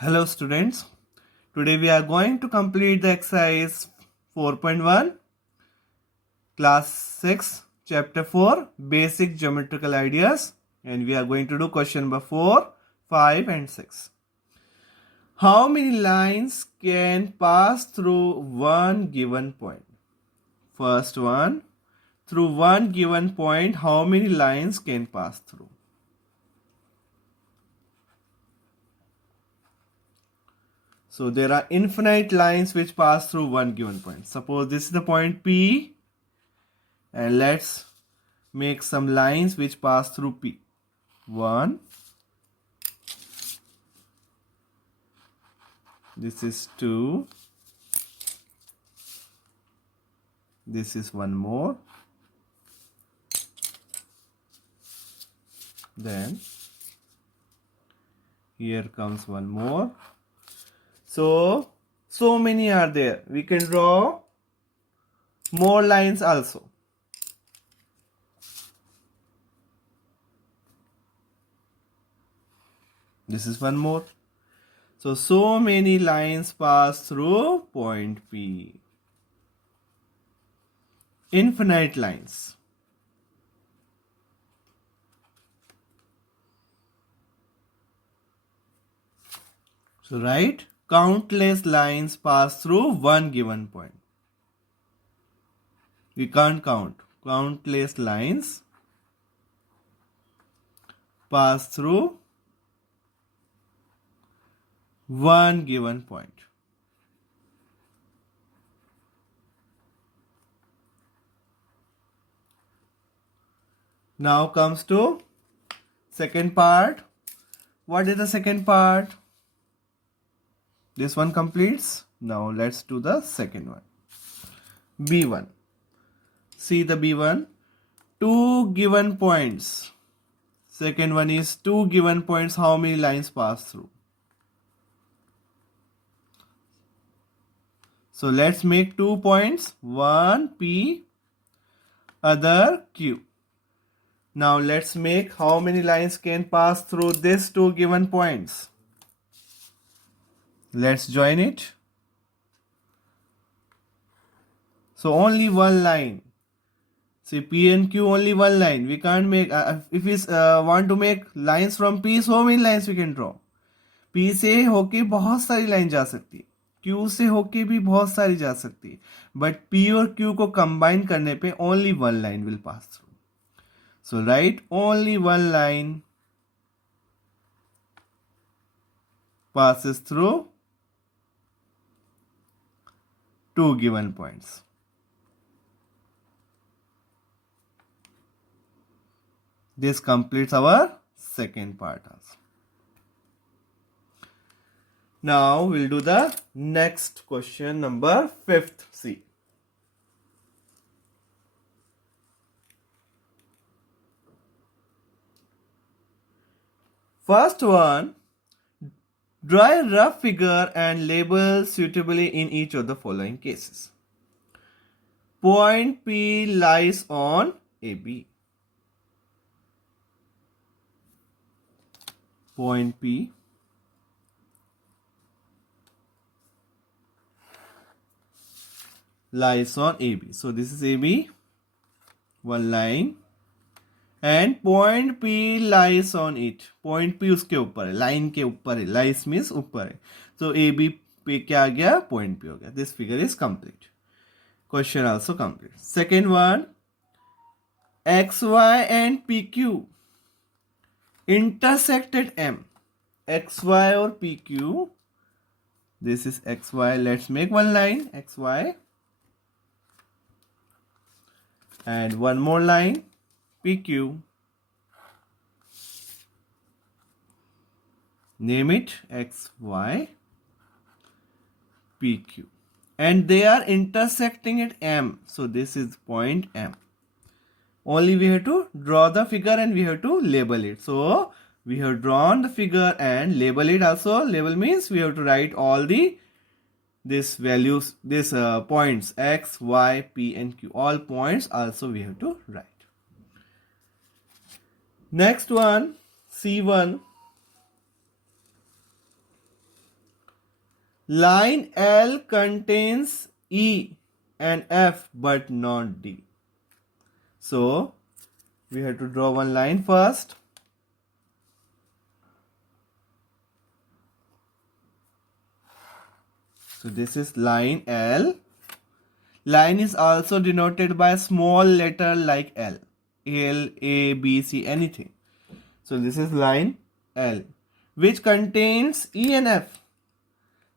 Hello students, today we are going to complete the exercise 4.1 class 6 chapter 4 basic geometrical ideas, and we are going to do question number 4, 5 and 6. How many lines can pass through one given point? First one, through one given point how many lines can pass through? So there are infinite lines which pass through one given point. Suppose this is the point P, and let's make some lines which pass through P. 1, this is 2, this is one more, then here comes one more. So many are there. We can draw more lines also. This is one more. So many lines pass through point P. Infinite lines. So write countless lines pass through one given point. We can't count. Countless lines pass through one given point. Now comes to second part. What is the second part? This one completes. Now let's do the second one. B1. See the B1. Two given points. Second one is two given points. How many lines pass through? So let's make 2 points. One P, other Q. Now let's make how many lines can pass through these two given points. Let's join it. So only one line. See P and Q, only one line. We can't make, if we want to make lines from P, so many lines we can draw. P से होके बहुत सारी line जा सकती है, Q से होके भी बहुत सारी जा सकती है, बट P और Q को कंबाइन करने पे only one line will pass through. So write only one line passes through two given points. This completes our second part also. Now we'll do the next question, number 5th C. First one, draw a rough figure and label suitably in each of the following cases. Point P lies on AB. Point P lies on AB. So this is AB, one line, and point P lies on it. Point P उसके ऊपर है, line के ऊपर है. Lies means ऊपर है. So AB पे क्या आ गया? Point P हो गया. This figure is complete. Question also complete. Second one, XY and PQ intersect at M. XY or PQ. This is XY. Let's make one line XY. And one more line PQ. Name it XY PQ. And they are intersecting at M. So this is point M. Only we have to draw the figure and we have to label it. So we have drawn the figure and label it also. Label means we have to write all the this values, this points X, Y, P and Q. All points also we have to write. Next one, C1. Line L contains E and F but not D. So we have to draw one line first. So this is line L. Line is also denoted by a small letter like L. L, A, B, C, anything. So this is line L, which contains E and F.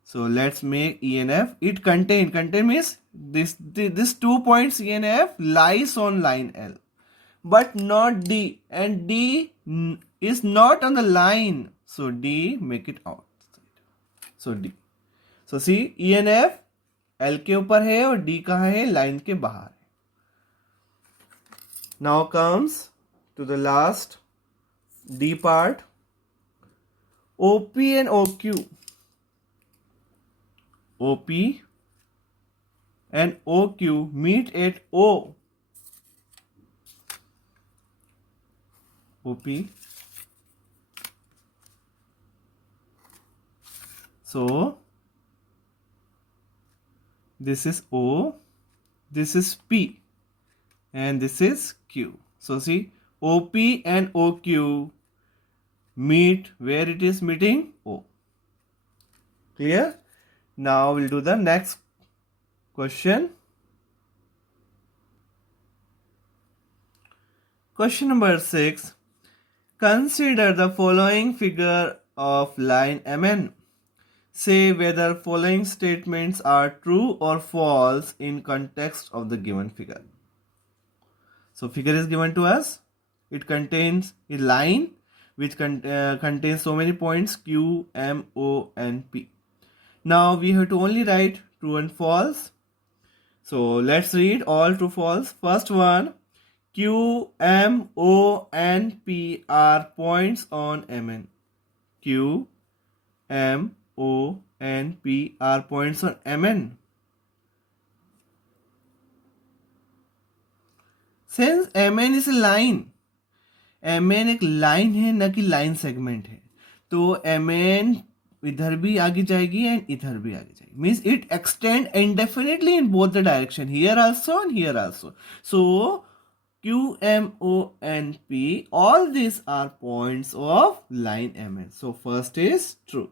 So let's make E and F. It contain means this 2 points E and F lies on line L, but not D, and D is not on the line. So D, make it outside. So D. So see, E and F L के ऊपर है और D कहाँ है? Line के बाहर है. Now comes to the last D part. OP and OQ. OP and OQ meet at O. OP. So this is O, this is P, and this is Q. So see, OP and OQ meet where it is meeting? O. Clear? Now we'll do the next question. Question number 6. Consider the following figure of line MN. Say whether following statements are true or false in context of the given figure. So figure is given to us. It contains a line which contains so many points Q, M, O, and P. Now we have to only write true and false. So let's read all true false. First one, Q, M, O, and P are points on MN. Q, M, O, and P are points on MN. Since MN is a line, MN एक line है न कि line segment है, तो MN इधर भी आगे जाएगी एंड इधर भी आगे जाएगी. Means it extend indefinitely in both the direction, here also and here also. So Q, M, O, and P, all these are points of line MN. So first is true.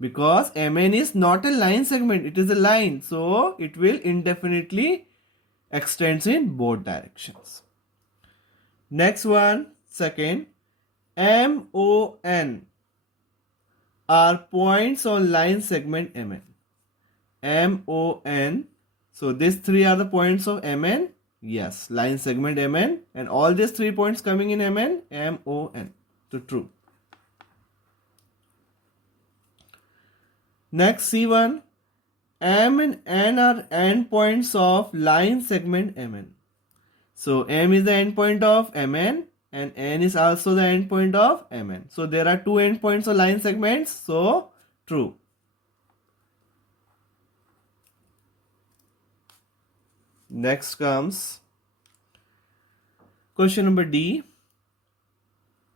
Because MN is not a line segment, it is a line. So it will indefinitely extends in both directions. Next one, second, M, O, N are points on line segment MN. M, O, N. So these three are the points of MN. Yes, line segment MN. And all these 3 points coming in MN, M, O, N. So true. Next C1, M and N are endpoints of line segment MN. So M is the endpoint of MN and N is also the endpoint of MN. So there are 2 endpoints of line segments. So true. Next comes question number D.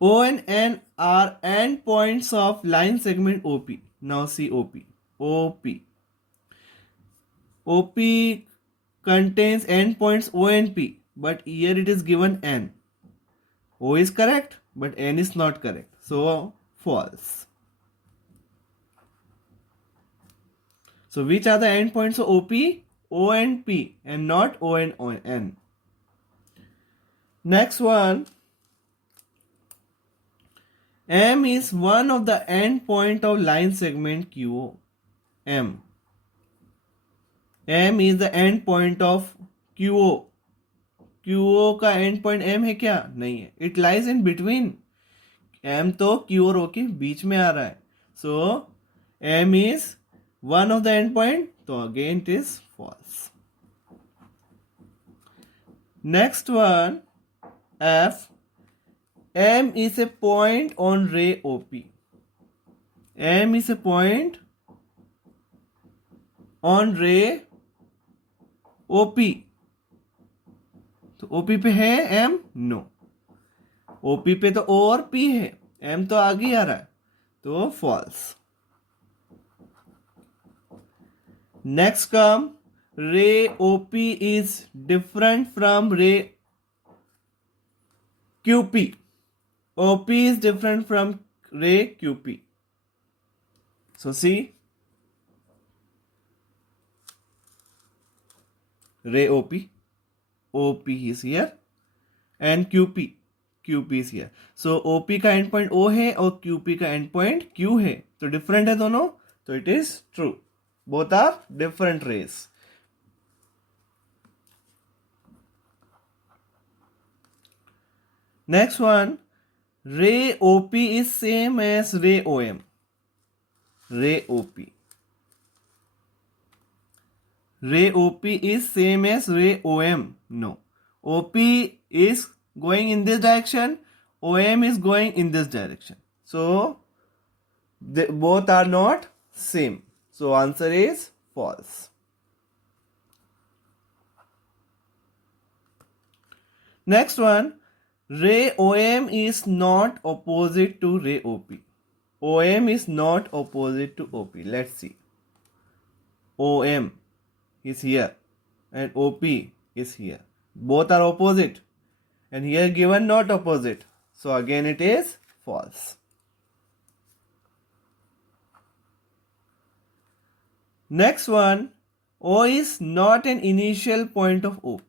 O and N are endpoints of line segment OP. Now see OP. OP. OP contains endpoints O and P, but here it is given N. O is correct, but N is not correct. So false. So which are the endpoints of OP? O and P and not O and N. Next one. M is one of the endpoint of line segment QO. M. M is the endpoint of QO. QO का endpoint M है क्या? नहीं है. It lies in between. M तो Q और O के बीच में आ रहा है. So M is one of the endpoint. So again it is false. Next one, F. M is a point on ray OP. M is a point on ray OP. तो OP पे है M? No. OP पे तो O और P है. M तो आगे आ रहा है. तो false. Next come ray OP is different from ray QP. OP is different from ray QP. So see, ray OP is here and QP is here. So OP का and point O है और QP का and point Q है, तो different है दोनों, तो it is true. Both are different rays. Next one, ray OP is same as ray OM. Ray OP is same as ray OM. No. OP is going in this direction, OM is going in this direction. So, they both are not same. So, answer is false. Next one, ray OM is not opposite to ray OP. OM is not opposite to OP. Let's see. OM is here and OP is here. Both are opposite. And here given not opposite. So again it is false. Next one, O is not an initial point of OP.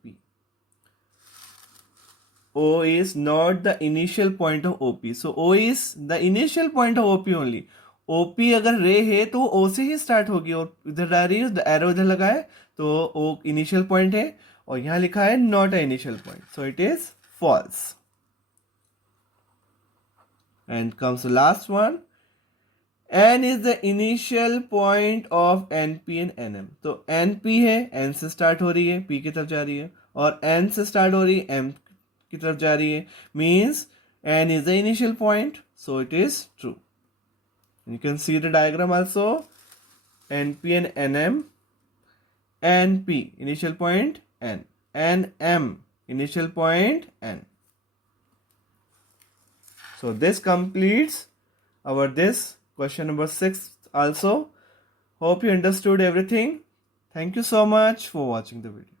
O is not the initial point of OP. So O is the initial point of OP only. OP अगर रे है तो O से ही start होगी और इधर आ रही है, एरो इधर लगा है तो O इनिशियल पॉइंट है और यहाँ लिखा है not a initial point. So it is false. And comes the last one. N is the initial point of NP and NM. तो NP है, N से स्टार्ट हो रही है, P की तरफ जा रही है, और N से स्टार्ट हो रही है, M की तरफ जा रही है. Means N is the initial point, so it is true. You can see the diagram also. NP and NM. NP initial point N. NM initial point N. So this completes our this question number 6 also. Hope you understood everything. Thank you so much for watching the video.